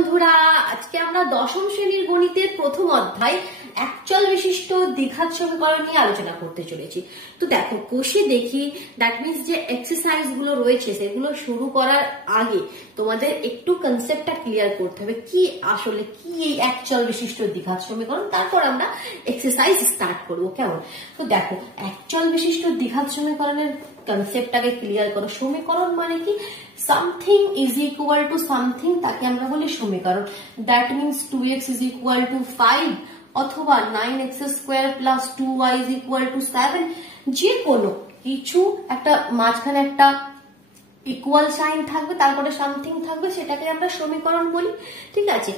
বন্ধুরা, আজকে আমরা দশম শ্রেণীর গণিতের প্রথম অধ্যায় একচল বিশিষ্ট দ্বিঘাত সমীকরণ নিয়ে আলোচনা করতে চলেছি। তো দেখো, কোষে দেখি দ্যাট মিনস যে এক্সারসাইজ গুলো রয়েছে সেগুলো শুরু করার আগে তোমাদের একটু কনসেপ্টটা ক্লিয়ার করতে হবে কি আসলে কি এই একচল বিশিষ্ট দ্বিঘাত সমীকরণ, তারপর আমরা এক্সারসাইজ স্টার্ট করবো। কেমন? তো দেখো, একচল বিশিষ্ট দ্বিঘাত সমীকরণের কনসেপ্টটাকে ক্লিয়ার করো। সমীকরণ মানে কি? Something is equal to something, তাকে আমরা বলি সমীকরণ। That means 2x is equal two 5 অথবা 9x square plus 2y is equal two 7, যে কোনো কিছু একটা মাঝখানে একটা ইকুয়াল সাইন থাকবে, তারপরে সামথিং থাকবে, সেটাকে আমরা সমীকরণ বলি। ঠিক আছে,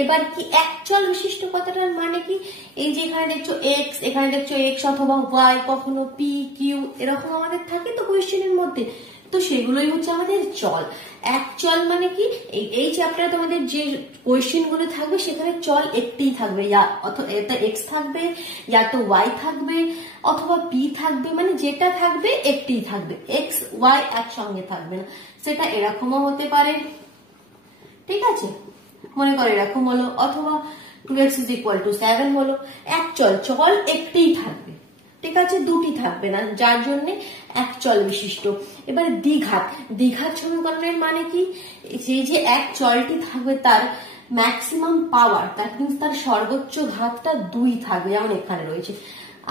এবার কি একচল বিশিষ্ট কথাটার মানে কি? এই যে এখানে দেখছো এক্স, এখানে দেখছো এক্স অথবা ওয়াই, কখনো পি কিউ এরকম আমাদের থাকে তো কোয়েশ্চেনের মধ্যে, তো সেগুলোই হচ্ছে আমাদের চল। একচল মানে কি? এই চ্যাপ্টারে তোমাদের যে কোয়েশ্চেন গুলো থাকবে সেখানে চল একটিই থাকবে, এটা এক্স থাকবে, ইয়া তো ওয়াই থাকবে অথবা পি থাকবে, মানে যেটা থাকবে একটিই থাকবে, এক্স ওয়াই একসঙ্গে থাকবে না। সেটা এরকমও হতে পারে, ঠিক আছে, মনে করো এরকম হলো, অথবা 2x ইজ ইকুয়াল টু 7 হলো। একচল, চল একটিই থাকবে, ঠিক আছে, দুটি থাকবে না, যার জন্য একচল বিশিষ্ট। এবার দ্বিঘাত, দ্বিঘাত সমীকরণের মানে কি? সেই যে এক চলটি থাকবে তার ম্যাক্সিমাম পাওয়ার, দ্যাট মিনস তার সর্বোচ্চ ঘাতটা 2 থাকবে, যেমন এখানে রয়েছে।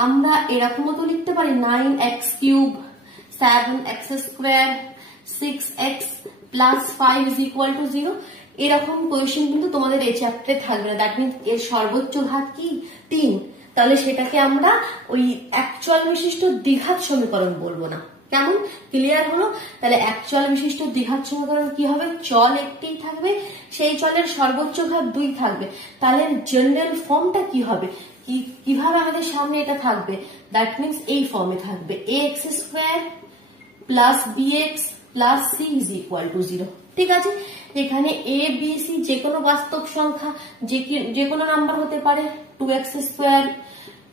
আমরা এরকমও তো লিখতে পারি 9x cube 7x square 6x plus 5 is equal to 0। এরকম কোয়েশ্চেন কিন্তু তোমাদের এই চ্যাপ্টারে থাকবে না। দ্যাট মিনস এর সর্বোচ্চ ঘাত কি? 3, তাহলে সেটাকে আমরা ওই একচল বিশিষ্ট দ্বিঘাত সমীকরণ বলবো না। কেমন? ক্লিয়ার হলো? তাহলে একচল বিশিষ্ট দ্বিঘাত সমীকরণ কি হবে? চল একটি থাকবে, সেই চলের সর্বোচ্চ ঘাত 2 থাকবে। তাহলে জেনারেল ফর্মটা কি হবে? কিভাবে আমাদের সামনে এটা থাকবে? দ্যাট মিনস এই ফর্মে থাকবে ax square plus bx plus c is equal to 0। ঠিক আছে, এখানে a b c যে কোনো বাস্তব সংখ্যা, যে কোনো নাম্বার হতে পারে, 2x square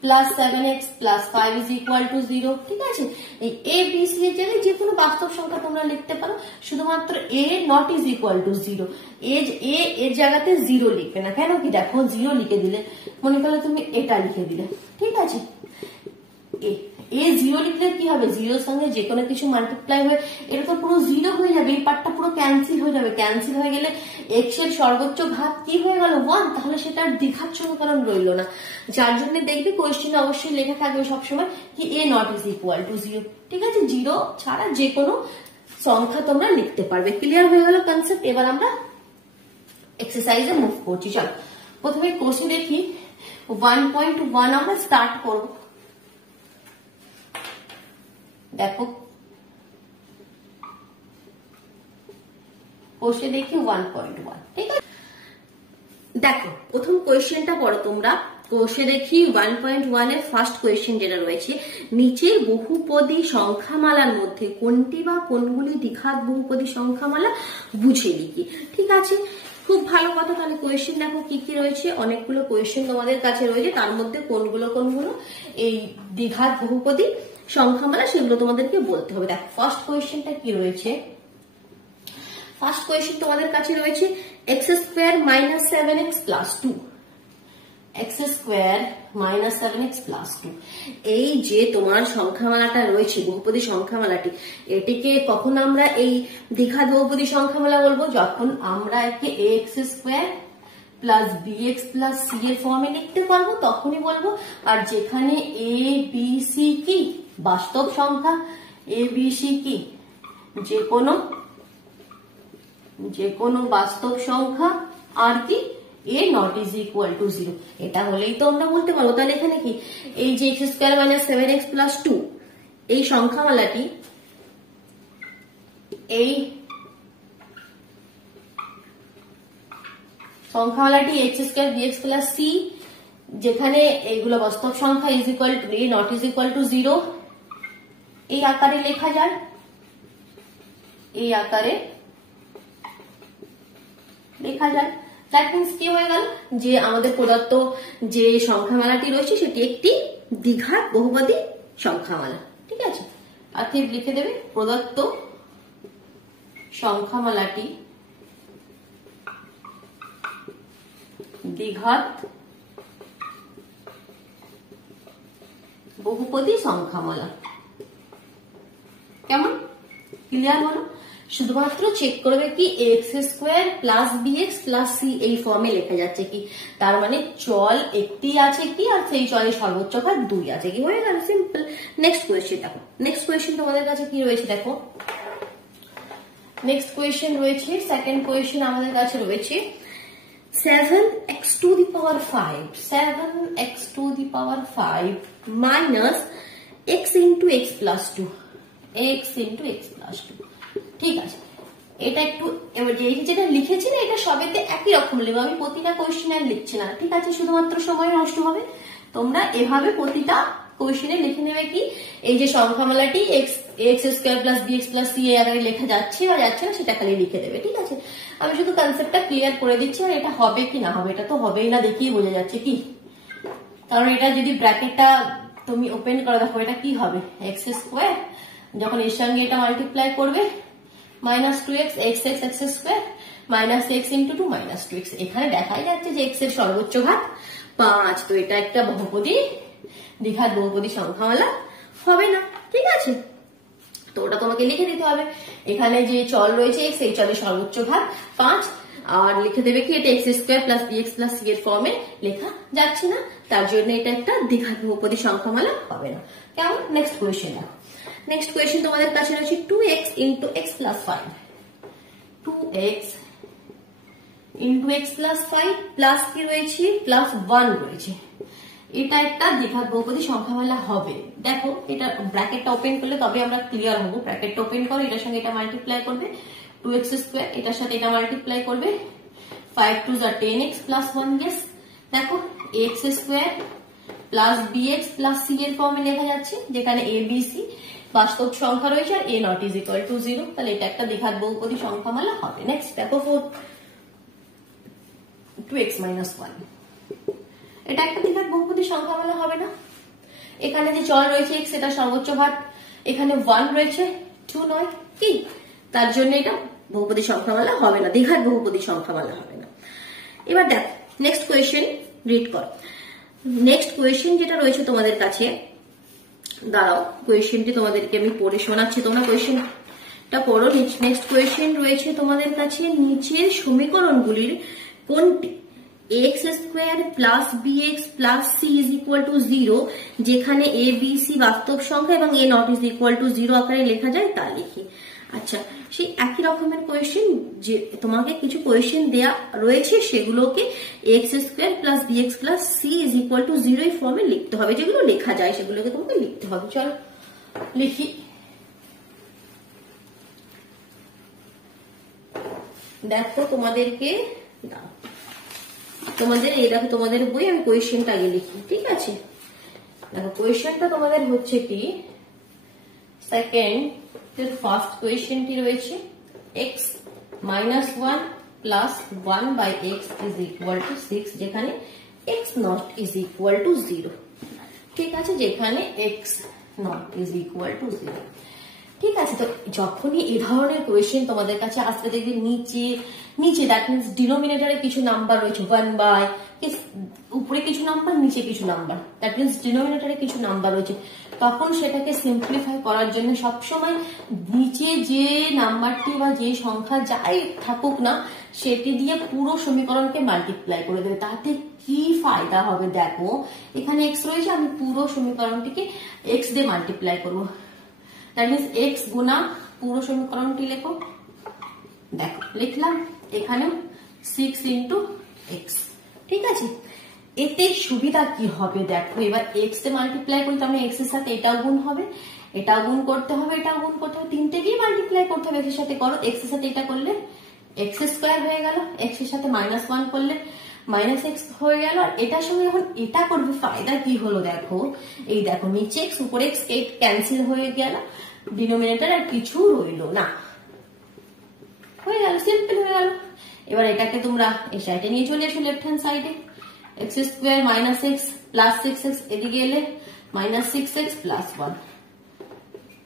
plus 7x plus 5 is equal to 0। ঠিক আছে, এই a b c এর জায়গায় যে কোনো বাস্তব সংখ্যা তোমরা লিখতে পারো, শুধুমাত্র a not is equal to 0, এর জায়গাতে 0 লিখবে না। কেন কি? দেখো 0 লিখে দিলে, মনে করলে তুমি এটা লিখে দিলে, ঠিক আছে, এ 0 লিখলে কি হবে? 0 সঙ্গে যে কোনো কিছু মাল্টিপ্লাই হয়ে এটা তো পুরো 0 হয়ে যাবে, এই পার্টটা পুরো ক্যান্সেল হয়ে যাবে। ক্যান্সেল হয়ে গেলে এক্স এর সর্বোচ্চ ঘাত কি হয়ে গেল? 1, তাহলে সেটা দ্বিঘাত সমীকরণ রইল না। যার জন্য দেখবি কোয়েশ্চেনে অবশ্যই লেখা থাকবে সবসময় কি এ নট ইজ ইকুয়াল টু 0। ঠিক আছে, 0 ছাড়া যে কোনো সংখ্যা তোমরা লিখতে পারবে। ক্লিয়ার হয়ে গেল কনসেপ্ট? এবার আমরা এক্সারসাইজে মুভ করছি। চল, প্রথমে কোশ্চেন দেখি 1.1 আমরা স্টার্ট করব। দেখো কোশ্চেন দেখি 1.1। ঠিক আছে, দেখো প্রথম কোয়েশ্চেনটা পড়ো তোমরা। কোশ্চেন দেখি 1.1 এর ফার্স্ট কোয়েশ্চেন যেটা রয়েছে, নিচে বহুপদী সংখ্যামালার মধ্যে কোনটি বা কোনগুলি দ্বিঘাত বহুপদী সংখ্যামালা বুঝে লিখি। ঠিক আছে, খুব ভালো কথা। তাহলে কোয়েশ্চেন দেখো কি কি রয়েছে, অনেকগুলো কোয়েশ্চেন তোমাদের কাছে রয়েছে, তার মধ্যে কোনগুলো এই দ্বিঘাত বহুপদী সংখ্যামালা সেগুলো তোমাদেরকে বলতে হবে। দেখো ফার্স্ট কোয়েশ্চেনটা কি রয়েছে। ফার্স্ট কোয়েশ্চেন তোমাদের কাছে রয়েছে x square minus 7x plus 2, x square minus 7x plus 2। এই যে তোমার সংখ্যামালাটা রয়েছে, বহুপদী সংখ্যামালাটি, এটিকে কখন আমরা এই দ্বিঘাত বহুপদী সংখ্যামালা বলবো? যখন আমরা একে ax square plus bx plus c এর ফর্মে লিখতে পারবো, তখনই বলবো। আর যেখানে a b c কি বাস্তব সংখ্যা, a b c কি যে কোনো বাস্তব সংখ্যা, আর কি a not is equal to 0, এটা হলেই তো আমরা বলতে পারবো। তাহলে এখানে কি এই যে x square minus 7x plus 2 এই সংখ্যামালাটি, এই সংখ্যামালাটি x square bx plus c, যেখানে এইগুলো বাস্তব সংখ্যা is equal two a not is equal to 0, এই আকারে লেখা যায়, এই আকারে লেখা যায়। দ্যাট মিনস কি হয়ে গেল? যে আমাদের প্রদত্ত যে সংখ্যামালাটি রয়েছে সেটি একটি দ্বিঘাত বহুপদী সংখ্যামালা। ঠিক আছে, আর লিখে দেবে প্রদত্ত সংখ্যামালাটি দ্বিঘাত বহুপদী সংখ্যামালা। কেমন, ক্লিয়ার হলো? শুধুমাত্র চেক করবে কি x square plus bx plus c এই ফর্মে লেখা যাচ্ছে কি, তার মানে চল একটি আছে কি আর সেই চলের সর্বোচ্চ ঘাত 2 আছে কি, হয়ে গেল, সিম্পল। নেক্সট কোয়েশ্চেন দেখো, নেক্সট কোয়েশ্চেন তোমাদের কাছে কি রয়েছে দেখো। নেক্সট কোয়েশ্চেন রয়েছে, সেকেন্ড কোয়েশ্চেন আমাদের কাছে রয়েছে 7x to the power 5, 7x to the power 5 minus x into x plus 2, x into x plus 2। ঠিক আছে, এটা একটু যেটা লিখেছি না এটা সবেতে একই রকম লিখবো, আমি প্রতিটা কোয়েশ্চেন আর লিখছি না, ঠিক আছে, শুধুমাত্র সময় নষ্ট হবে। তোমরা এভাবে প্রতিটা কোয়েশ্চেনে লিখে নেবে কি এই যে সংখ্যামালাটি x square plus bx plus c এর আগে লেখা যাচ্ছে বা যাচ্ছে না সেটা খালি লিখে দেবে, ঠিক আছে। আমি শুধু কনসেপ্টটা ক্লিয়ার করে দিচ্ছি, আর এটা হবে কি না হবে এটা তো হবেই না, দেখিয়ে বোঝা যাচ্ছে কি, কারণ এটা যদি ব্র্যাকেটটা তুমি ওপেন করে দেখো এটা কি হবে, এক্স স্কোয়ার যখন এর সঙ্গে এটা মাল্টিপ্লাই করবে minus 2x x x x square minus x into 2 minus 2x, এখানে দেখাই যাচ্ছে যে এক্স এর সর্বোচ্চ ঘাত 5, তো এটা একটা বহুপদী দ্বিঘাত বহুপদী সংখ্যামালা হবে না, ঠিক আছে। তো ওটা তোমাকে লিখে দিতে হবে, এখানে যে চল রয়েছে এক্স এই চলের সর্বোচ্চ ঘাত 5, আর লিখে দেবে কি এটা x square plus bx plus c এর ফর্মে লেখা যাচ্ছে না, তার জন্য এটা একটা দ্বিঘাত বহুপদী সংখ্যামালা হবে না। কেমন, নেক্সট কোয়েশ্চেন দেখো। নেক্সট কোয়েশ্চেন তোমাদের কাছে রয়েছে 2x into x plus 5, 2x into x plus 5 plus কি রয়েছে প্লাস 1 রয়েছে, এটা একটা দ্বিঘাত বহুপদী সংখ্যামালা হবে। দেখো এটা ব্র্যাকেটটা ওপেন করলে তবে আমরা ক্লিয়ার হবো, ব্র্যাকেটটা ওপেন করো, এটার সঙ্গে এটা মাল্টিপ্লাই করবে 2x স্কোয়ার, এটার সাথে এটা মাল্টিপ্লাই করবে 5 2 যা 10x প্লাস 1, গেস দেখো x square plus bx plus c এর ফর্মে লেখা যাচ্ছে, যেখানে a b c বাস্তব সংখ্যা রয়েছে আর a not is equal to 0, তাহলে এটা একটা দ্বিঘাত বহুপদী সংখ্যামালা হবে। নেক্সট দেখো 2x minus 1, এটা একটা দ্বিঘাত বহুপদী সংখ্যামালা হবে না, এখানে যে চল রয়েছে x এটা সর্বোচ্চ ঘাত, এখানে 1 রয়েছে 2 নয় কি, তার জন্য এটা বহুপদী সংখ্যামালা হবে না, দ্বিঘাত বহুপদী সংখ্যামালা হবে না। এবার দেখো নেক্সট কোয়েশ্চেন রিড কর। নেক্সট কোয়েশ্চেন যেটা রয়েছে তোমাদের কাছে, দাঁড়াও কোয়েশ্চেনটি তোমাদেরকে আমি পড়ে শোনাচ্ছি, তোমরা কোয়েশ্চেনটা পড়ো। নেক্সট কোয়েশ্চেন রয়েছে তোমাদের কাছে, নিচের সমীকরণগুলির কোনটি x square plus bx plus c is equal to 0 যেখানে এ বি সি বাস্তব সংখ্যা এবং a not is equal to 0 আকারে লেখা যায় তা লিখি। আচ্ছা, সেই একই রকমের কোয়েশ্চেন, যে তোমাকে কিছু কোয়েশ্চেন দেয়া রয়েছে সেগুলোকে x square plus bx plus c is equal to 0 এই ফর্মে লিখতে হবে, যেগুলো লেখা যায় সেগুলোকে তোমাকে লিখতে হবে। চলো লিখি, দেখো তোমাদেরকে তোমাদের এই দেখো তোমাদের বই, আমি কোয়েশ্চেনটা আগে লিখি, ঠিক আছে। দেখো কোয়েশ্চেনটা তোমাদের হচ্ছে কি, সেকেন্ড ফার্স্ট কোয়েশ্চেনটি রয়েছে x minus 1 plus 1 by x is equal to 6 যেখানে x not is equal to 0, ঠিক আছে, যেখানে x not is equal to 0, ঠিক আছে। তো যখনই এই ধরনের কোয়েশ্চেন তোমাদের কাছে আসতে দেখবে নিচে দ্যাট মিনস ডিনোমিনেটরে কিছু নাম্বার রয়েছে 1 বাই, উপরে কিছু নাম্বার নিচে কিছু নাম্বার, দ্যাট মিনস ডিনোমিনেটরে কিছু নাম্বার রয়েছে, তখন সেটাকে সিম্পলিফাই করার জন্য সবসময় নিচে যে নাম্বারটি বা যে সংখ্যা যাই থাকুক না সেটি দিয়ে পুরো সমীকরণকে মাল্টিপ্লাই করে দেবে। তাতে কি ফায়দা হবে দেখো, এখানে x রয়েছে, আমি পুরো সমীকরণটিকে x দিয়ে মাল্টিপ্লাই করবো, দ্যাট মিনস x গুণা পুরো সমীকরণটি লেখো, দেখো লিখলাম, এখানেও 6 ইন্টু x, ঠিক আছে। এতে সুবিধা কি হবে দেখো, এবার x তে মাল্টিপ্লাই করি তার মানে x এর সাথে এটাও গুণ হবে, এটাও গুণ করতে হবে, এটাও গুণ করতে হবে, তিনটে দিয়ে মাল্টিপ্লাই করতে হবে, x এর সাথে করো, x এর সাথে এটা করলে x স্কোয়ার হয়ে গেল, x এর সাথে -1 করলে মাইনাস x হয়ে গেল, আর এটার সঙ্গে যখন এটা করবে ফায়দা কি হলো দেখো, এই দেখো নিচে x উপরে x ক্যান্সেল হয়ে গেল, ডিনোমিনেটর আর কিছু রইল না, হয়ে গেল, সিম্পল হয়ে গেল। এবার এটাকে তোমরা এই সাইডে নিয়ে চলে এসো, লেফট হ্যান্ড সাইডে, x square minus x plus 6x, এদিকে এলে মাইনাস 6x প্লাস 1,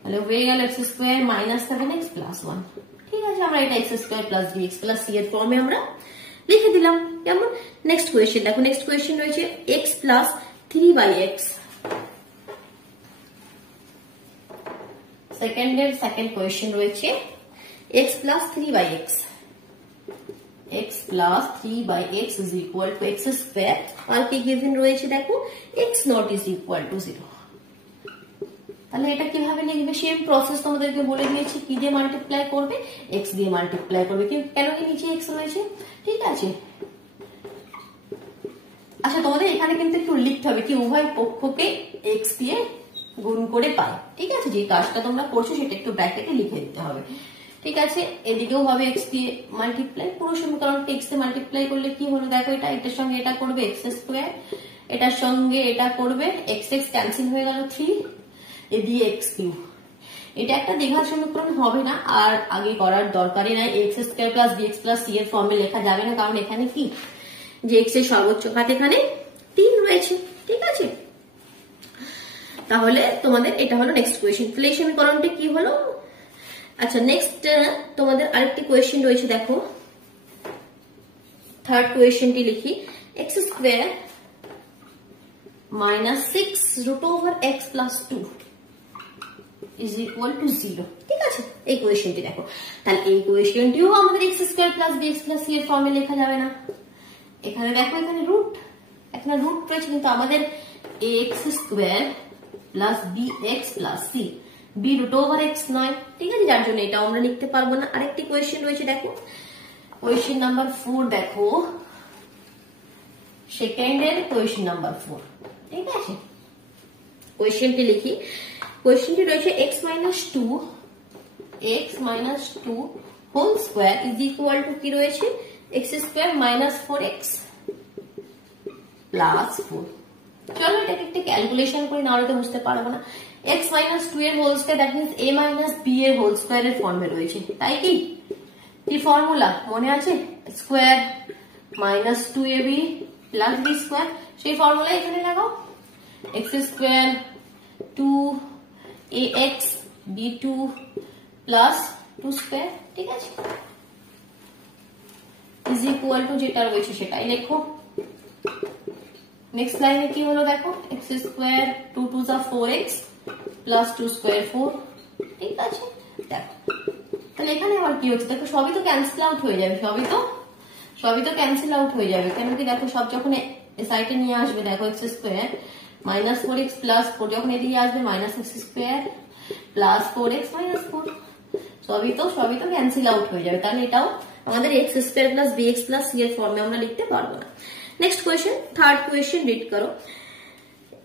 তাহলে হয়ে গেল x square minus 7x plus 1, ঠিক আছে। আমরা এটা x square plus bx plus c এর ফর্মে আমরা লিখে দিলাম। কেমন? নেক্সট কোয়েশ্চেন দেখো, নেক্সট কোয়েশ্চেন রয়েছে x plus 3/x। Second question রয়েছে x plus 3/x, x plus 3/x is equal to x square, আর কি given রয়েছে দেখো x not is equal to 0। তাহলে এটা কিভাবে লিখবে? সেম প্রসেস তোমাদেরকে বলে দিয়েছি, কি দিয়ে মাল্টিপ্লাই করবে? x দিয়ে মাল্টিপ্লাই করবে। কেন কি নিচে x রয়েছে, ঠিক আছে। আচ্ছা তোমাদের এখানে কিন্তু একটু লিখতে হবে কি উভয় পক্ষকে x দিয়ে গুণ করে পাই, ঠিক আছে। যে কাজটা তোমরা করছো সেটা একটু ব্র্যাকেটে লিখে দিতে হবে, ঠিক আছে। এদিকেও হবে x দিয়ে মাল্টিপ্লাই, পুরো সমীকরণকে x দিয়ে মাল্টিপ্লাই করলে কি হলো দেখো, এটা এটার সঙ্গে এটা করবে x স্কয়ার, এটার সঙ্গে এটা করবে x x ক্যান্সেল হয়ে গেল 3, এদিকে x কিউব। এটা একটা দ্বিঘাত সমীকরণ হবে না, আর আগে করার দরকারই নাই। x square plus bx plus c এর ফর্মে লেখা যাবে না, কারণ এখানে কি যে x এর সর্বোচ্চ ঘাত এখানে 3 রয়েছে, ঠিক আছে। তাহলে তোমাদের এটা হলো নেক্সট কোয়েশ্চেন। তাহলে এই সমীকরণটি কি হলো? আচ্ছা নেক্সট তোমাদের আরেকটি কোয়েশ্চেন রয়েছে দেখো, থার্ড কোয়েশ্চেনটি লিখি x square minus 6 root over x plus 2 is equal to 0, ঠিক আছে। এই কোয়েশ্চেনটি দেখো, তাহলে এই কোয়েশ্চেনটিও আমাদের x square plus bx plus c এর ফর্মে লেখা যাবে না। এখানে দেখো এখানে রুট রয়েছে, কিন্তু আমাদের x square plus bx plus c b root over x নয়, ঠিক আছে, যার জন্য এটা আমরা লিখতে পারবো না। আরেকটি কোয়েশ্চেন রয়েছে দেখো, কোয়েশ্চেন নাম্বার 4 দেখো, সেকেন্ডের কোয়েশ্চেন নাম্বার 4, ঠিক আছে। কোয়েশ্চেনটি লিখি, কোয়েশ্চেনটি রয়েছে x minus 2 whole square is equal to কি রয়েছে x square minus 4x plus 4। চলো এটাকে একটু ক্যালকুলেশন করে, না হলে তো বুঝতে পারবো না। x মাইনাস 2 এর whole square that means a minus b এর হোল স্কয়ার এর ফর্মে রয়েছে, তাই কি? কি ফর্মুলা মনে আছে? Square minus 2ab plus b square, সেই ফর্মুলা এখানে লাগাও। x square 2ax b2 plus 2 square, ঠিক আছে, ইজ ইকুয়াল টু যেটা রয়েছে সেটাই লেখো। নেক্সট লাইনে কি হলো দেখো, x স্কয়ার 2 2 যা 4x প্লাস 2 স্কয়ার 4, ঠিক আছে। দেখো তাহলে এখানে আবার কি হচ্ছে দেখো, সবই তো ক্যান্সেল আউট হয়ে যাবে, সবই তো ক্যান্সেল আউট হয়ে যাবে। কেন কি দেখো, সব যখন সাইডে নিয়ে আসবে দেখো x square minus 4x plus 4, যখন এদিকে আসবে minus x square plus 4x minus 4, সবই তো ক্যান্সেল আউট হয়ে যাবে। তাহলে এটাও আমাদের x square plus bx plus c এর ফর্মে আমরা লিখতে পারবো না। Next question, third question read करो,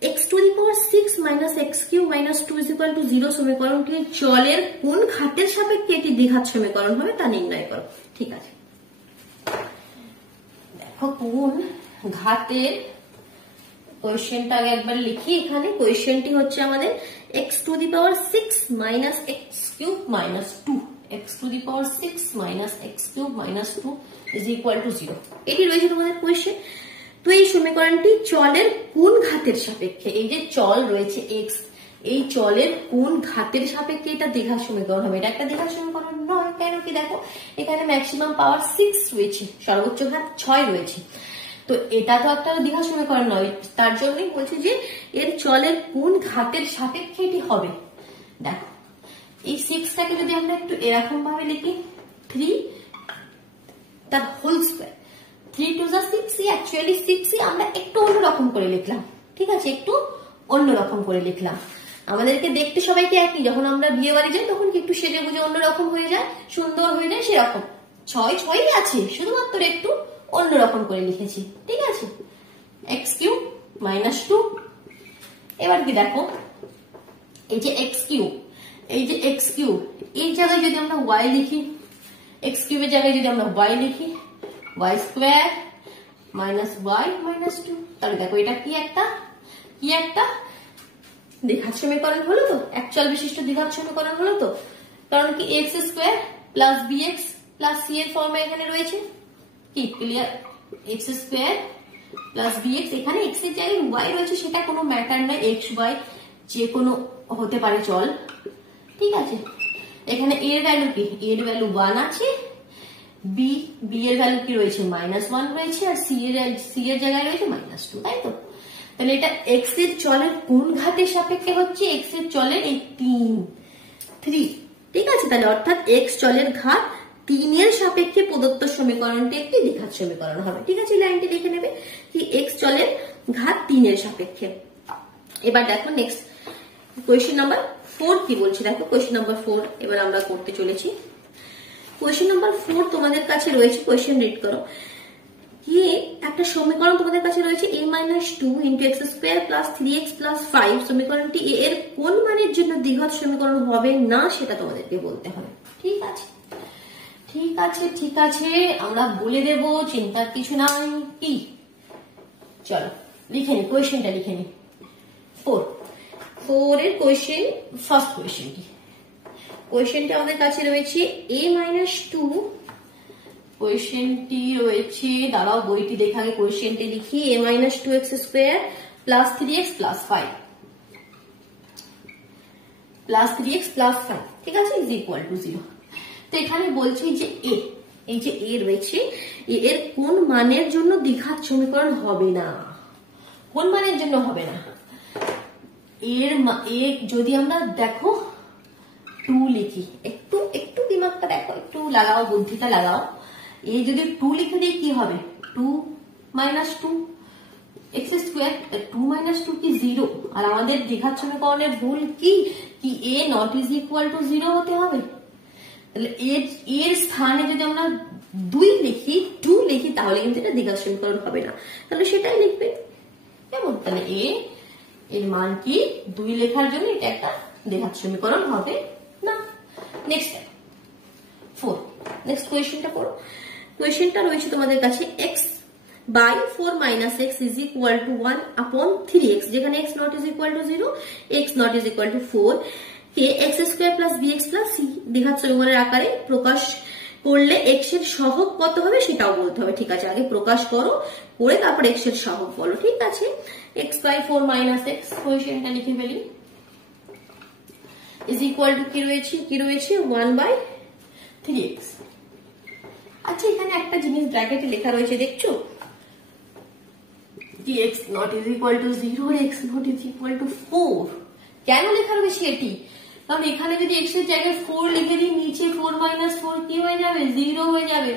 x to the power 6 minus x cube minus 2 is equal to 0 সমীকরণটি চলের কোন ঘাতের সাপেক্ষে এটি দ্বিঘাত সমীকরণ হবে তা নির্ণয় করো, ঠিক আছে। দেখো কোন ঘাতের কোয়েশ্চেনটা আগে একবার লিখি। এখানে কোয়েশ্চেনটি হচ্ছে আমাদের x to the power 6 minus x cube minus 2, x to the power 6 minus x cube minus 2 is equal to 0, এটি রয়েছে তোমাদের কোয়েশ্চেন। তো এই সমীকরণটি চলের কোন ঘাতের সাপেক্ষে, এই যে চল রয়েছে x, এই চলের কোন ঘাতের সাপেক্ষে এটা দ্বিঘাত সমীকরণ হবে? এটা একটা দ্বিঘাত সমীকরণ নয়। কেন কি দেখো, এখানে ম্যাক্সিমাম পাওয়ার 6 রয়েছে, সর্বোচ্চ ঘাত 6 রয়েছে, তো এটা তো একটা দ্বিঘাত সমীকরণ নয়। তার জন্যই বলছে যে এর চলের কোন ঘাতের সাপেক্ষে এটি হবে। দেখো এই 6টাকে যদি আমরা একটু এরকম ভাবে লিখি, 3 তার হোল স্কয়ার, 3 টু যা 6, অ্যাকচুয়ালি 6 আমরা একটু অন্যরকম করে লিখলাম, ঠিক আছে, একটু অন্যরকম করে লিখলাম। আমাদেরকে দেখতে সবাইকে একই, যখন আমরা বিয়ে বাড়ি যাই তখন কি একটু সেজে গুজে অন্যরকম হয়ে যায়, সুন্দর হয়ে যায়, সেরকম 6 আছে, শুধুমাত্র একটু অন্যরকম করে লিখেছি, ঠিক আছে। এক্স কিউব মাইনাস 2, এবার কি দেখো, এই যে এক্স কিউব, এই যে এক্স কিউব, এই জায়গায় যদি আমরা ওয়াই লিখি, এক্স কিউবের জায়গায় যদি আমরা ওয়াই লিখি, y square minus y minus 2, তাহলে দেখো এটা কি একটা দ্বিঘাত সমীকরণ হলো তো, অ্যাকচুয়াল বিশিষ্ট দ্বিঘাত সমীকরণ হলো তো। কারণ কি x square plus bx plus c এর ফর্মে এখানে রয়েছে, কি clear, x square plus bx, এখানে এক্স এর জায়গায় ওয়াই রয়েছে, সেটা কোনো ম্যাটার নাই, এক্স ওয়াই যে কোনো হতে পারে চল, ঠিক আছে। এখানে এর ভ্যালু কি, এর ভ্যালু 1 আছে, বি, বি এর ভ্যালু কি রয়েছে -1 রয়েছে, আর সি এর জায়গায় রয়েছে -2, তাই তো? তাহলে এটা এক্স এর চলের কোন ঘাতের সাপেক্ষে হচ্ছে? এক্স এর চলের এই 3, ঠিক আছে? তাহলে অর্থাৎ এক্স চলের ঘাত 3 এর সাপেক্ষে প্রদত্ত সমীকরণটি একটি দ্বিঘাত সমীকরণ হবে, ঠিক আছে? লাইনটি লিখে নেবে কি এক্স চলের ঘাত 3 এর সাপেক্ষে। এবার দেখো নেক্সট কোয়েশ্চেন নাম্বার 4 কি বলছি, দেখো কোয়েশ্চেন নাম্বার 4 এবার আমরা করতে চলেছি। কোয়েশ্চেন নাম্বার 4 তোমাদের কাছে রয়েছে, কোয়েশ্চেন রিড করো। কি একটা সমীকরণ তোমাদের কাছে রয়েছে a - 2 × x² + 3x + 5, সমীকরণটি a এর কোন মানের জন্য দ্বিঘাত সমীকরণ হবে না সেটা তোমাদেরকে বলতে হবে, ঠিক আছে? ঠিক আছে, ঠিক আছে, আমরা বলে দেব, চিন্তার কিছু নাই। কি, চলো লিখে নি, কোয়েশ্চেনটা লিখে নি। 4 এর কোয়েশ্চেন, ফার্স্ট কোয়েশ্চেনটি, কোয়েশ্চেনটি আমাদের কাছে রয়েছে a - 2, কোয়েশ্চেনটি রয়েছে, দাঁড়াও বইটি দেখে আগে কোয়েশ্চেনটি লিখি, a - 2x² + 3x + 5 ঠিক আছে, ইজ ইকুয়াল টু 0। তো এখানে বলছি যে এই যে এ রয়েছে, এর কোন মানের জন্য দ্বিঘাত সমীকরণ হবে না? কোন মানের জন্য হবে না? যদি আমরা দেখো 2 লিখি, একটু দিমাগটা দেখো, একটু লাগাও, বুদ্ধিটা লাগাও। এই যদি 2 লিখে দিই কি হবে? 2 - 2 x², 2 - 2 কি 0? আর আমাদের দ্বিঘাত সমীকরণের রুল কি a not is equal to 0 হতে হবে। তাহলে এর স্থানে যদি আমরা 2 লিখি তাহলে কিন্তু এটা দ্বিঘাত সমীকরণ হবে না, তাহলে সেটাই লিখবে, কেমন? তাহলে এর মান কি 2 লেখার জন্য এটা একটা দ্বিঘাত সমীকরণ হবে না। নেক্সট 4, নেক্সট কোয়েশ্চেনটা পড়ো। কোয়েশ্চেনটা রয়েছে তোমাদের কাছে x/4 - x is equal to 1/3x, যেখানে x not is equal to 0, x not is equal to 4 K x² + bx + c দ্বিঘাত সমীকরণের আকারে প্রকাশ করলে x এর সহগ কত হবে সেটাও বলতে হবে, ঠিক আছে? আগে প্রকাশ করো, করে তারপর x এর সহগ বলো, ঠিক আছে? x/4 - x, কোয়েশ্চেনটা লিখে ফেলি, is equal to কি রয়েছে 1/3x। আচ্ছা, এখানে একটা জিনিস ব্র্যাকেটে লেখা রয়েছে, দেখছো? x not is equal to 0, x not is equal to 4, কেন লেখা রয়েছে এটি? কারণ এখানে যদি x এর জায়গায় 4 লিখে দিই, নিচে 4 - 4 কি হয়ে যাবে? 0 হয়ে যাবে।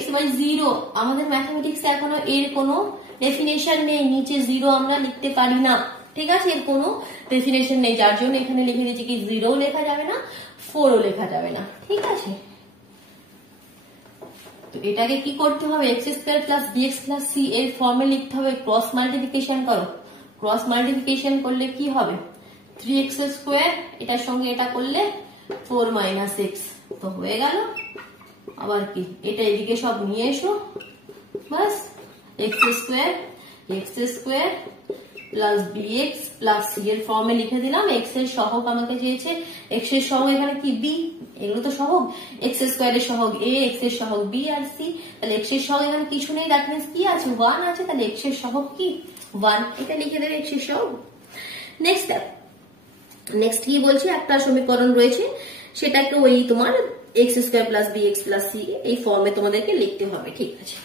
x/0, আমাদের ম্যাথমেটিক্স এখনো এর কোনো ডেফিনেশন নেই, নিচে 0 আমরা লিখতে পারি না, ঠিক আছে? এর কোনো ডেফিনেশন নেই, যার জন্য এখানে লিখে দিচ্ছি কি 0 লেখা যাবে না, 4ও লেখা যাবে না, ঠিক আছে? তো এটাকে কি করতে হবে? x² + bx + c এর ফর্মে লিখতে হবে, ক্রস মাল্টিপ্লিকেশন করো। ক্রস মাল্টিপ্লিকেশন করলে কি হবে? 3x², এটার সঙ্গে এটা করলে 4 - x, তো হয়ে গেল। আবার কি, এটা এদিকে সব নিয়ে এসো, বাস x² + bx + c এর ফর্মে লিখে দিলাম। x এর সহগ আমাকে চেয়েছে, x এর সহগ এখানে কি b, এগুলো তো সহগ, x² এর সহগ a, x এর সহগ b আর c, তাহলে x এর সহগ এখানে কিছু নেই, দ্যাট মিন্স কি আছে? 1 আছে, তাহলে x এর সহগ কি 1, এটা লিখে দেবে x এর সহগ। নেক্সট কি বলছি, একটা সমীকরণ রয়েছে, সেটাকে ওই তোমার x² + bx + c এই ফর্মে তোমাদেরকে লিখতে হবে, ঠিক আছে?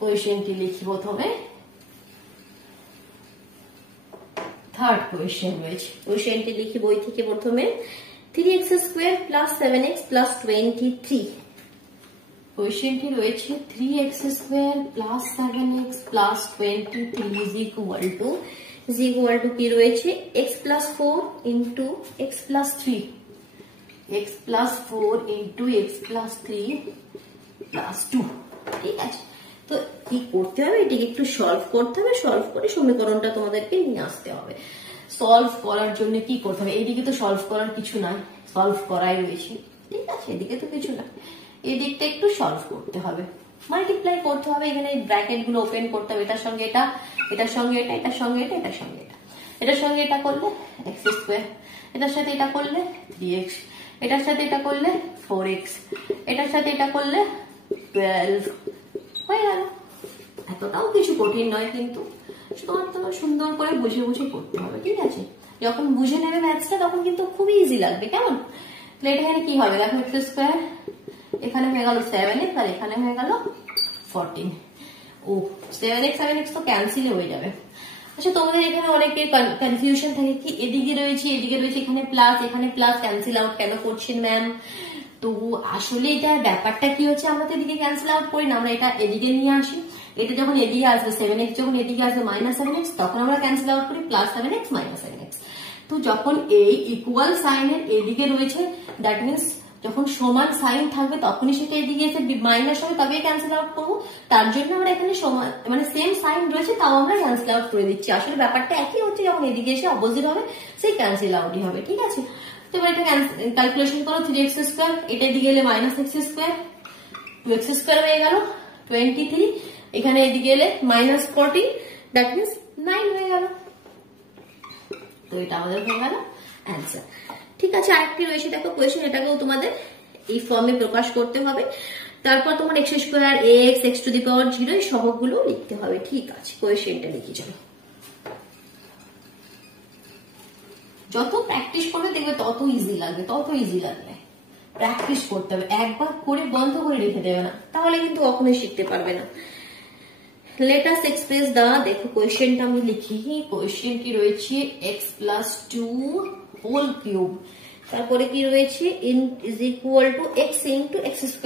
কোয়েশ্চেনটি লিখি প্রথমে। থার্ড কোয়েশ্চেন রয়েছে, কোয়েশ্চেনটি লিখি বই থেকে প্রথমে। 3x² + 7x + 23, কোয়েশ্চেনটি রয়েছে 3x² + 7x + 23 is equal to কি রয়েছে? x + 4 × x + 3, x + 4 × x + 3 + 2, ঠিক আছে? তো কি করতে হবে? এটাকে একটু সলভ করতে হবে, সলভ করে সমীকরণটা তোমাদেরকে নিয়ে আসতে হবে। সলভ করার জন্য কি করতে হবে? এদিকে তো সলভ করার কিছু নাই, সলভ করাই রয়েছে, ঠিক আছে? এদিকে তো কিছু নাই, এদিকটা একটু সলভ করতে হবে, মাল্টিপ্লাই করতে হবে। এখানে ব্র্যাকেট গুলো ওপেন করতে হবে, এটার সঙ্গে এটা, এটার সঙ্গে এটা, এটার সঙ্গে এটা, এটার সঙ্গে এটা, এটার সঙ্গে এটা করলে x², এটার সাথে এটা করলে 3x, এটার সাথে এটা করলে 4x, এটার সাথে এটা করলে 12, হয়ে গেল। এতটাও কিছু কঠিন নয়, কিন্তু শুধুমাত্র সুন্দর করে বুঝে বুঝে করতে হবে, ঠিক আছে? যখন বুঝে নেবে ম্যাথসটা তখন কিন্তু খুবই ইজি লাগবে, কেমন? তাহলে এটা এখানে কি হবে? দেখো x² এখানে হয়ে গেল 7x আর এখানে হয়ে গেল 14। ও 7x তো ক্যান্সেল হয়ে যাবে। আচ্ছা, তোমাদের এখানে অনেকের কনফিউশন থাকে কি এদিকে রয়েছে এখানে প্লাস ক্যান্সেল আউট কেন করছেন ম্যাম? তো আসলে এটা ব্যাপারটা কি হচ্ছে, আমরা তো এদিকে ক্যান্সেল আউট করি না, আমরা এটা এদিকে নিয়ে আসি। এটা যখন এদিকে আসবে 7x, যখন এদিকে আসবে -7x, তখন আমরা ক্যান্সেল আউট করি +7x -7x। তো যখন এই ইকুয়াল সাইনের এদিকে রয়েছে, দ্যাট মিনস যখন সমান সাইন থাকবে তখনই সেটা এদিকে এসে মাইনাস হবে, তবে ক্যান্সেল আউট করবো। তার জন্য আমরা এখানে সমান মানে সেম সাইন রয়েছে তাও আমরা ক্যান্সেল আউট করে দিচ্ছি। আসলে ব্যাপারটা একই হচ্ছে, যখন এদিকে এসে অপোজিট হবে সেই ক্যান্সেল আউটই হবে। ঠিক আছে, তো এবার এটা ক্যালকুলেশন করো। 3x², এটা এদিকে এলে -x², 2x² হয়ে গেল 23, এখানে এদিকে এলে -14, দ্যাট মিনস 9 হয়ে গেল। তো এটা আমাদের হয়ে গেল অ্যান্সার। ঠিক আছে, আরেকটি রয়েছে দেখো কোয়েশ্চেন, এটাকেও তোমাদের এই ফর্মে প্রকাশ করতে হবে। তারপর তোমার x² ax x⁻0 এই সহগগুলো লিখতে হবে। ঠিক আছে, কোয়েশ্চেনটা লিখি চলো। যত প্র্যাকটিস করবে দেখবে তত ইজি লাগবে, প্র্যাকটিস করতে হবে, একবার করে বন্ধ করে রেখে দেবে না, তাহলে কিন্তু কখনোই শিখতে পারবে না। Let us express the, দেখো কোয়েশ্চেনটা আমি লিখি। কোয়েশ্চেনটি রয়েছে x+2 হোল কিউব, তারপরে কি রয়েছে is equal two x into x² -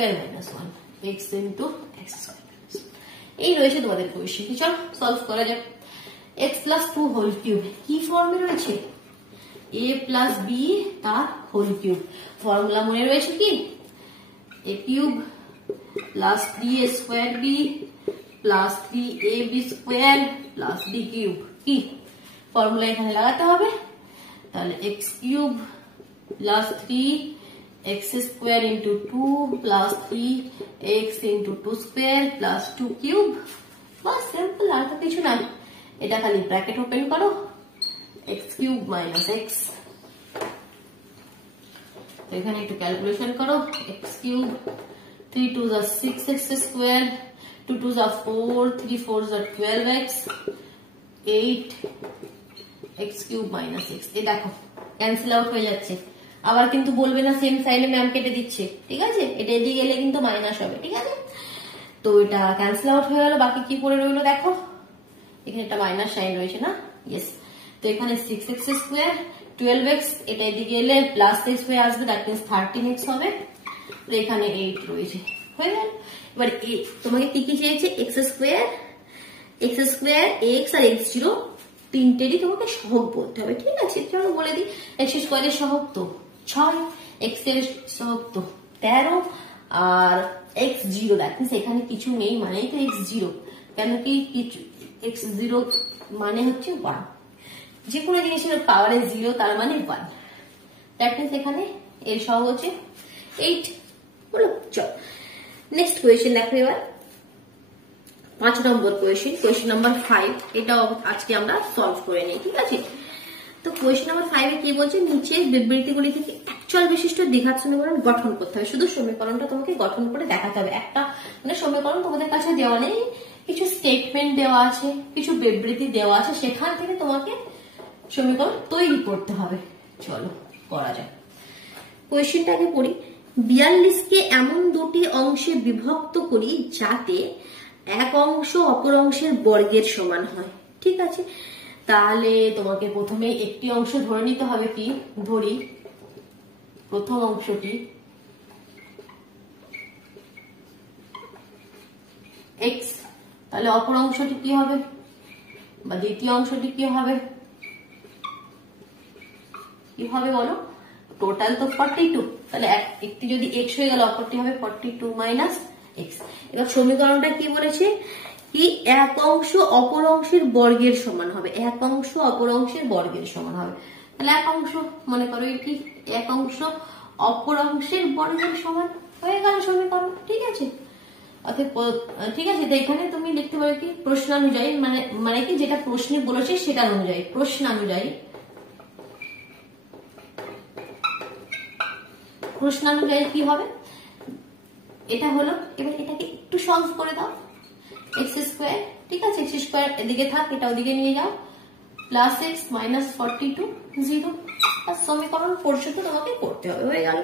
1, x into x²। এই রয়েছে তোমাদের কোয়েশ্চেন। চলো সলভ করা যাক। x+2 হোল কিউব কি ফর্মে রয়েছে? a প্লাস b তার হোল কিউব। ফর্মুলা মনে রয়েছে কি? a cube plus 3a²b plus 3ab² plus b cube. কি ফর্মুলা এখানে লাগাতে হবে? তাহলে x³ plus 3x² into 2 plus 3x into 2² plus 2 cube. বাস, সিম্পল, আর তো কিছু না। এটা খালি ব্র্যাকেট ওপেন করো, x³ মাইনাস x। তো এখানে একটু ক্যালকুলেশন করো। x³ 3 2 are 6x², 2 2 are 4, 3 4 are 12x, 8x³ minus x। এই দেখো ক্যান্সেল আউট হয়ে যাচ্ছে। আবার কিন্তু বলবে না সেম সাইনে ম্যাম কেটে দিচ্ছে, ঠিক আছে? এটা এদিকে গেলে কিন্তু মাইনাস হবে, ঠিক আছে? তো এটা ক্যান্সেল আউট হয়ে গেল। বাকি কি পড়ে রইলো দেখো, এখানে একটা মাইনাস সাইন রয়েছে না? ইয়েস। তো এখানে 6x², 12x, এটা এদিকে এলে প্লাস x হয়ে আসবে, দ্যাট মিনস 13x হবে। তো এখানে 8 রয়েছে, হয়ে গেল। এবার তোমাকে কি কি চেয়েছে? x², x² x আর x0 তিনটেরই তোমাকে সহগ বলতে হবে, ঠিক আছে? চলো বলে দিই। x² এর সহগ তো 6, x এর সহগ তো 13, আর x0 দেখো এখানে কিছু নেই মানে তো x0, কেন কি কিছু x0 মানে হচ্ছে 1, যে কোনো জিনিসের পাওয়ারে 0 তার মানে 1, দ্যাট মিনস এখানে এর সহগ হচ্ছে 8 বলো। চলো নেক্সট কোয়েশ্চেন দেখো। এবার 5 নম্বর কোয়েশ্চেন, কোয়েশ্চেন নাম্বার 5, এটাও আজকে আমরা সলভ করে নিই, ঠিক আছে? তো কোয়েশ্চেন নাম্বার 5 এ কি বলছে? নিচে বিবৃতিগুলি থেকে অ্যাকচুয়াল বিশিষ্ট দ্বিঘাত সমীকরণ গঠন করতে হবে। শুধু সমীকরণটা তোমাকে গঠন করে দেখাতে হবে। একটা মানে সমীকরণ তোমাদের কাছে দেওয়া নেই, কিছু স্টেটমেন্ট দেওয়া আছে, কিছু বিবৃতি দেওয়া আছে, সেখান থেকে তোমাকে সমীকরণ তৈরি করতে হবে। চলো করা যাক। কোয়েশ্চেনটাকে পড়ি। 42কে এমন দুটি অংশে বিভক্ত করি যাতে এক অংশ অপর অংশের বর্গের সমান হয়, ঠিক আছে? তাহলে তোমাকে প্রথমে একটি অংশ ধরে নিতে হবে। কি ধরি? প্রথম অংশটি x, তাহলে অপর অংশটি কি হবে বা দ্বিতীয় অংশটি কি হবে? কি হবে বলো? টোটাল তো 42, তাহলে একটি যদি x হয়ে গেল অপরটি হবে 42 মাইনাস x। এবার সমীকরণটা কি বলেছে? কি এক অংশ অপর অংশের বর্গের সমান হবে, এক অংশ অপর অংশের বর্গের সমান হবে। তাহলে এক অংশ মনে করো এটি এক অংশ অপর অংশের বর্গের সমান হয়ে গেল সমীকরণ, ঠিক আছে? ঠিক আছে, তো এখানে তুমি লিখতে পারো কি প্রশ্নানুযায়ী, মানে কি যেটা প্রশ্নে বলেছে সেটা অনুযায়ী, প্রশ্নানুযায়ী কি হবে? এটা হলো। এবার এটাকে একটু সলভ করে দাও। x², ঠিক আছে? x² এদিকে থাক, এটা ওদিকে নিয়ে যাও, প্লাস x মাইনাস 42 0। সমীকরণ পরিশোধ তোমাকে করতে হবে, হয়ে গেল।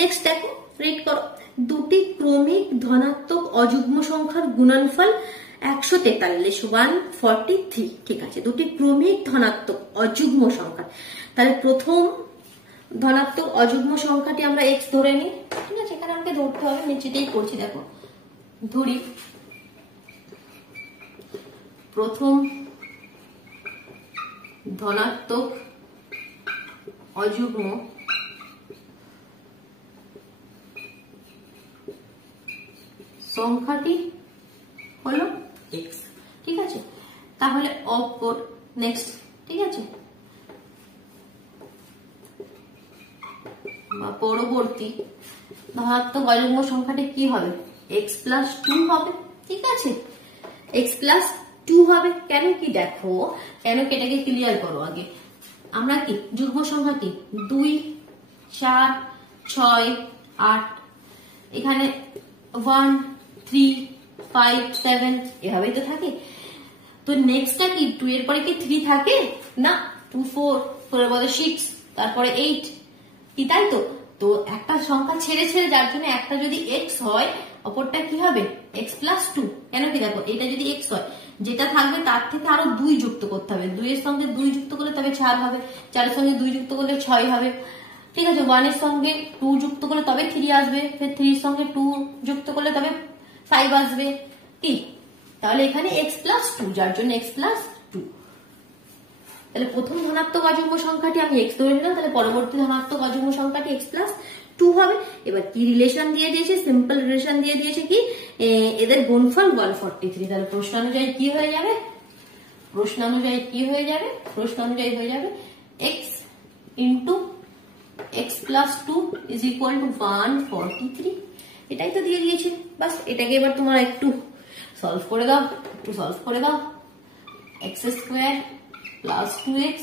নেক্সট দেখো, রিড করো। দুটি ক্রমিক ধনাত্মক অযুগ্ম সংখ্যার গুণনফল 143 143। ঠিক আছে, দুটি ক্রমিক ধনাত্মক অযুগ্ম সংখ্যা, তাহলে প্রথম ধনাত্মক অযুগ্ম সংখ্যাটি আমরা x ধরে নিই। ঠিক আছে, এখানে আমাকে ধরতে হবে, নিচেতেই করছি, দেখো ধরি প্রথম ধনাত্মক অযুগ্ম সংখ্যাটি হলো x। ঠিক আছে, তাহলে অপর নেক্সট, ঠিক আছে, পরবর্তী ধনাত্মক অযুগ্ম সংখ্যাটি কি হবে? x প্লাস 2 হবে। ঠিক আছে, x প্লাস 2 হবে। কেন কি দেখো, কেন কি এটাকে ক্লিয়ার করো আগে। আমরা কি যুগ্ম সংখ্যা কি 2 4 6 8, এখানে 1 3 5 7 এভাবেই তো থাকে। তো নেক্সটটা কি 2 এর পরে কি 3 থাকে না, 2 4 পরের পরে 6 তারপরে 8 কি, তাই তো। তো একটা সংখ্যা ছেড়ে ছেড়ে, যার জন্য একটা যদি x হয় অপরটা কি হবে x প্লাস 2। কেন কি দেখো, এটা যদি x হয়, যেটা থাকবে তার থেকে আরো 2 যুক্ত করতে হবে। 2 এর সঙ্গে 2 যুক্ত করলে তবে 4 হবে, 4 এর সঙ্গে 2 যুক্ত করলে 6 হবে। ঠিক আছে, 1 এর সঙ্গে 2 যুক্ত করলে তবে 3 আসবে, ফের 3 এর সঙ্গে 2 যুক্ত করলে তবে 5 আসবে। কি, তাহলে এখানে x প্লাস 2, যার জন্য x প্লাস 2। তাহলে প্রথম ধনাত্মক অযুগ্ম সংখ্যাটি আমি x ধরে নিলাম, তাহলে পরবর্তী ধনাত্মক অযুগ্ম সংখ্যাটি x প্লাস 2 হবে। এবার কি রিলেশন দিয়ে দিয়েছে, সিম্পল রিলেশন দিয়ে দিয়েছে কি এদের গুণফল 143। তাহলে প্রশ্ন অনুযায়ী কি হয়ে যাবে, প্রশ্ন অনুযায়ী কি হয়ে যাবে, প্রশ্ন অনুযায়ী হয়ে যাবে x into x plus 2 is equal two 143। এটাই তো দিয়ে দিয়েছে, বাস এটাকে এবার তোমরা একটু সলভ করে দাও, একটু সলভ করে দাও। x square plus 2x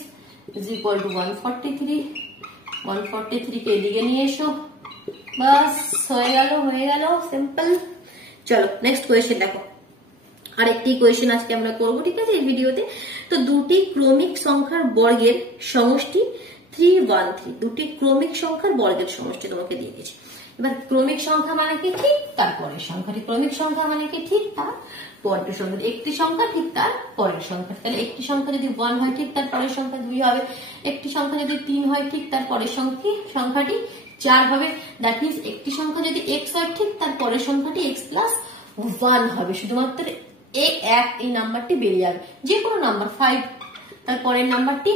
is equal two 143। 143 কে এদিকে নিয়ে এসো, বাস হয়ে গেল, হয়ে গেল, সিম্পল। চলো নেক্সট কোয়েশ্চেন দেখো, আরেকটি কোয়েশ্চেন আজকে আমরা করব। ঠিক আছে, এই ভিডিওতে তো দুটি ক্রমিক সংখ্যার বর্গের সমষ্টি 313, দুটি ক্রমিক সংখ্যার বর্গের সমষ্টি তোমাকে দিয়ে দিয়েছে। এবার ক্রমিক সংখ্যা মানে কি ঠিক তারপরের সংখ্যাটি, ক্রমিক সংখ্যা মানে কি ঠিক তার পরের সংখ্যা, একটি সংখ্যা ঠিক তার পরের সংখ্যা। তাহলে একটি সংখ্যা যদি 1 হয় ঠিক তার পরের সংখ্যা 2 হবে, একটি সংখ্যা যদি 3 হয় ঠিক তার পরের সংখ্যাটি 4 হবে। দ্যাট মিন্স একটি সংখ্যা যদি x হয় ঠিক তার পরের সংখ্যাটি x প্লাস 1 হবে। শুধুমাত্র এই নাম্বারটি বেরিয়ে যাবে, যে কোনো নাম্বার 5, তার পরের নাম্বারটি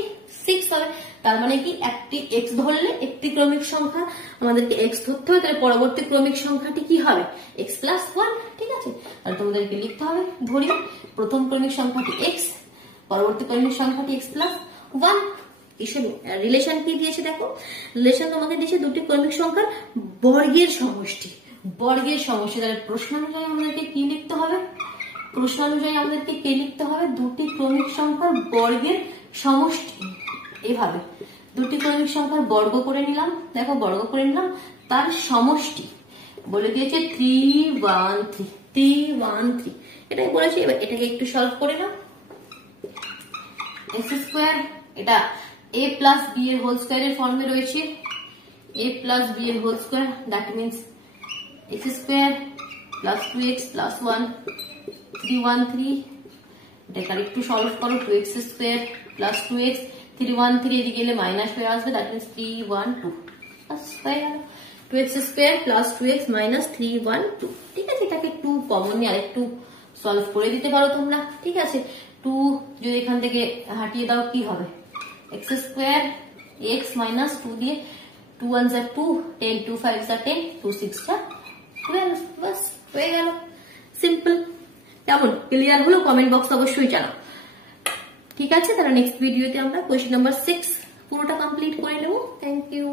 6 হবে। তার মানে কি একটি x ধরলে একটি ক্রমিক সংখ্যা আমাদেরকে x ধরতে হবে, তাহলে পরবর্তী ক্রমিক সংখ্যাটি কি হবে x প্লাস 1। ঠিক আছে, তাহলে তোমাদেরকে লিখতে হবে, ধরি প্রথম ক্রমিক সংখ্যাটি x, পরবর্তী ক্রমিক সংখ্যাটি x প্লাস 1। রিলেশন কি দিয়েছে দেখো, রিলেশন তোমাকে দিয়েছে দুটি ক্রমিক সংখ্যার বর্গের সমষ্টি, বর্গের সমষ্টি। তাহলে প্রশ্ন অনুযায়ী আমাদেরকে কি লিখতে হবে, প্রশ্ন অনুযায়ী আমাদেরকে কি লিখতে হবে, দুটি ক্রমিক সংখ্যার বর্গের সমষ্টি। এভাবে দুটি ক্রমিক সংখ্যার বর্গ করে নিলাম, দেখো বর্গ করে নিলাম, তার সমষ্টি বলে দিয়েছে 313, 313 এটাই বলেছে। এবার এটাকে একটু সলভ করে নাও। x স্কোয়ার, এটা a প্লাস b এর হোল স্কোয়ারের ফর্মে রয়েছে, a প্লাস b এর whole square, that means x square plus 2x plus 1 313। এটাকে আর একটু সলভ করো, 2x স্কোয়ার প্লাস 2x 313 এদিকে গেলে মাইনাস হয়ে আসবে, দ্যাট মিন্স 312। বাস হয়ে গেল, 2x square plus 2x minus 312। ঠিক আছে, এটাকে 2 কমন নিয়ে আরেকটু সলভ করে দিতে পারো তোমরা। ঠিক আছে, 2 যদি এখান থেকে হাটিয়ে দাও কি হবে, x স্কোয়ার x মাইনাস 2 দিয়ে 2 1 যা 2, 10 2 5 যা 10, 2 6 যা 12। বাস হয়ে গেল, সিম্পল। কেমন ক্লিয়ার হলো? কমেন্ট বক্স অবশ্যই জানাও। ঠিক আছে, তাহলে নেক্সট ভিডিওতে আমরা কোয়েশ্চেন নাম্বার 6 পুরোটা কমপ্লিট করে নেব। Thank you.